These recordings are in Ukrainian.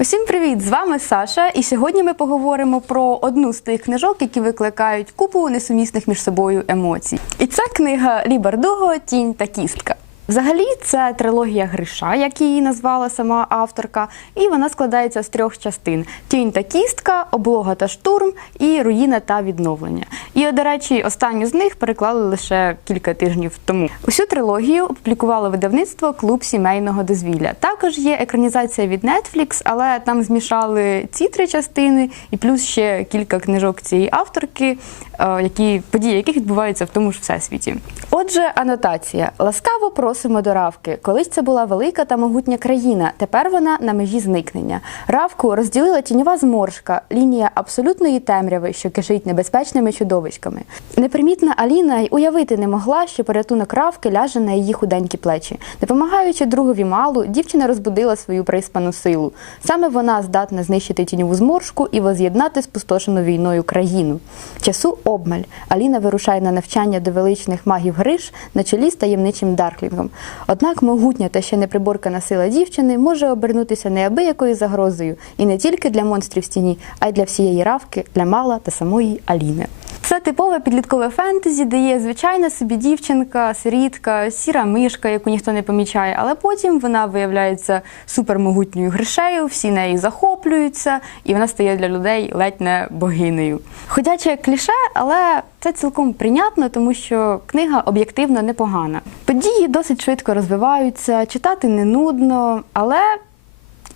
Усім привіт! З вами Саша, і сьогодні ми поговоримо про одну з тих книжок, які викликають купу несумісних між собою емоцій. І це книга Лі Бардуго Тінь та кістка. Взагалі, це трилогія Гриша, як її назвала сама авторка, і вона складається з трьох частин: тінь та кістка, облога та штурм і руїна та відновлення. І, до речі, останню з них переклали лише кілька тижнів тому. Усю трилогію опублікувало видавництво Клуб сімейного дозвілля. Також є екранізація від Netflix, але там змішали ці три частини, і плюс ще кілька книжок цієї авторки, е, які події яких відбуваються в тому ж всесвіті. Отже, анотація: ласкаво просимо до Равки. Колись це була велика та могутня країна. Тепер вона на межі зникнення. Равку розділила тіньова зморшка, лінія абсолютної темряви, що кишить небезпечними чудовиськами. Непримітна Аліна й уявити не могла, що порятунок Равки ляже на її худенькі плечі. Допомагаючи другові малу, дівчина розбудила свою приспану силу. Саме вона здатна знищити тіньову зморшку і воз'єднати спустошену війною країну. Часу обмаль. Аліна вирушає на навчання до величних магів Гриш на чолі з таємничим Дарклінгом. Однак могутня та ще неприборкана сила дівчини може обернутися неабиякою загрозою і не тільки для монстрів стіні, а й для всієї равки, для мала та самої Аліни. Це типове підліткове фентезі, де є звичайна собі дівчинка, сирітка, сіра мишка, яку ніхто не помічає, але потім вона виявляється супермогутньою гришею, всі нею захоплюються, і вона стає для людей ледь не богинею. Ходяче кліше, але це цілком прийнятно, тому що книга об'єктивно непогана. Події досить швидко розвиваються, читати не нудно, але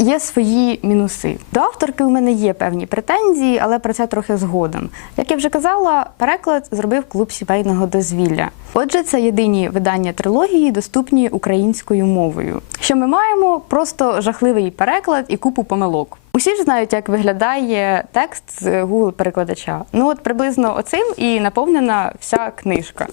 Є свої мінуси. До авторки у мене є певні претензії, але про це трохи згодом. Як я вже казала, переклад зробив клуб сімейного дозвілля. Отже, це єдині видання трилогії, доступні українською мовою. Що ми маємо? Просто жахливий переклад і купу помилок. Усі ж знають, як виглядає текст з Google перекладача. Ну от приблизно оцим і наповнена вся книжка.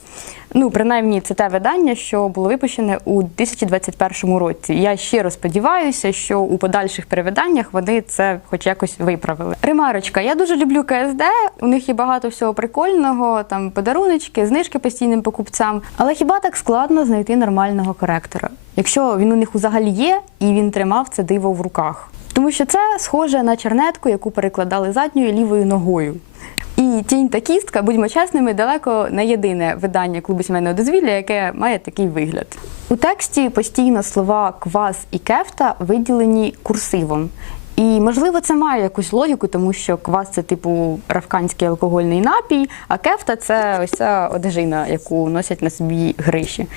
Ну, принаймні, це те видання, що було випущене у 2021 році. Я щиро сподіваюся, що у подальших перевиданнях вони це хоч якось виправили. Ремарочка, я дуже люблю КСД. У них є багато всього прикольного, там подаруночки, знижки постійним покупцям. Але хіба так складно знайти нормального коректора? Якщо він у них взагалі є, і він тримав це диво в руках. Тому що це схоже на чернетку, яку перекладали задньою лівою ногою. І тінь та кістка, будьмо чесними, далеко не єдине видання клубу сімейного дозвілля, яке має такий вигляд. У тексті постійно слова квас і кефта виділені курсивом. І можливо це має якусь логіку, тому що квас це типу равканський алкогольний напій, а кефта це ось ця одежина, яку носять на собі гриші.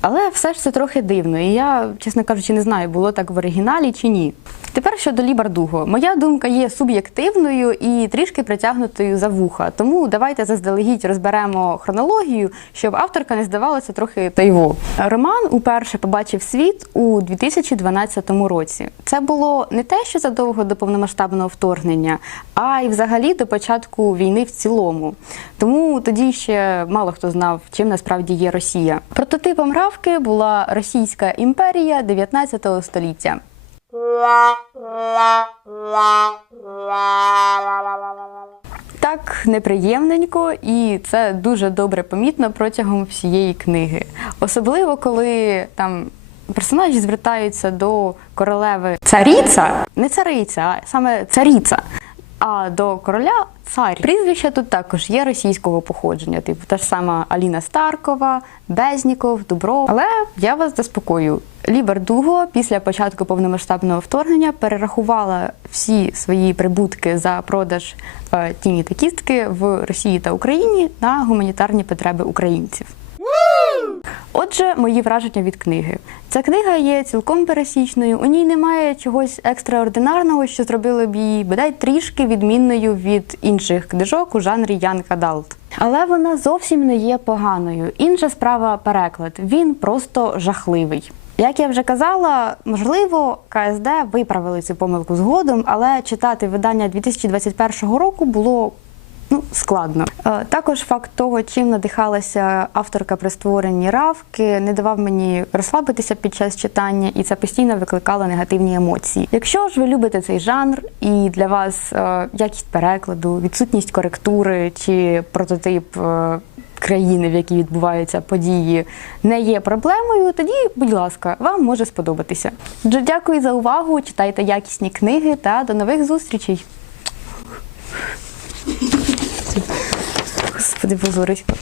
Але все ж це трохи дивно, і я, чесно кажучи, не знаю, було так в оригіналі чи ні. Тепер щодо Лі Бардуго. Моя думка є суб'єктивною і трішки притягнутою за вуха. Тому давайте заздалегідь розберемо хронологію, щоб авторка не здавалася трохи тайво. Роман уперше побачив світ у 2012 році. Це було не те, що задовго до повномасштабного вторгнення, а й взагалі до початку війни в цілому. Тому тоді ще мало хто знав, чим насправді є Росія. Прототипом Равки була Російська імперія 19 століття. Так неприємненько, і це дуже добре помітно протягом всієї книги. Особливо коли там персонажі звертаються до королеви царіця, не цариця, а саме царіця. А до короля цар. Прізвища тут також є російського походження, типу та ж сама Аліна Старкова, Безніков, Дубров. Але я вас заспокою. Лі Бардуго після початку повномасштабного вторгнення перерахувала всі свої прибутки за продаж е, тіні та кістки в Росії та Україні на гуманітарні потреби українців. Отже, мої враження від книги. Ця книга є цілком пересічною. У ній немає чогось екстраординарного, що зробило б її бодай трішки відмінною від інших книжок у жанрі Young Adult. Але вона зовсім не є поганою. Інша справа переклад. Він просто жахливий. Як я вже казала, можливо, КСД виправили цю помилку згодом, але читати видання 2021 року було ну, складно. Е, Також факт того, чим надихалася авторка при створенні равки, не давав мені розслабитися під час читання, і це постійно викликало негативні емоції. Якщо ж ви любите цей жанр, і для вас е, якість перекладу, відсутність коректури чи прототип. е, Країни, в якій відбуваються події, не є проблемою, тоді, будь ласка, вам може сподобатися. Отже, Дякую за увагу. Читайте якісні книги та до нових зустрічей. Господи, позорисько.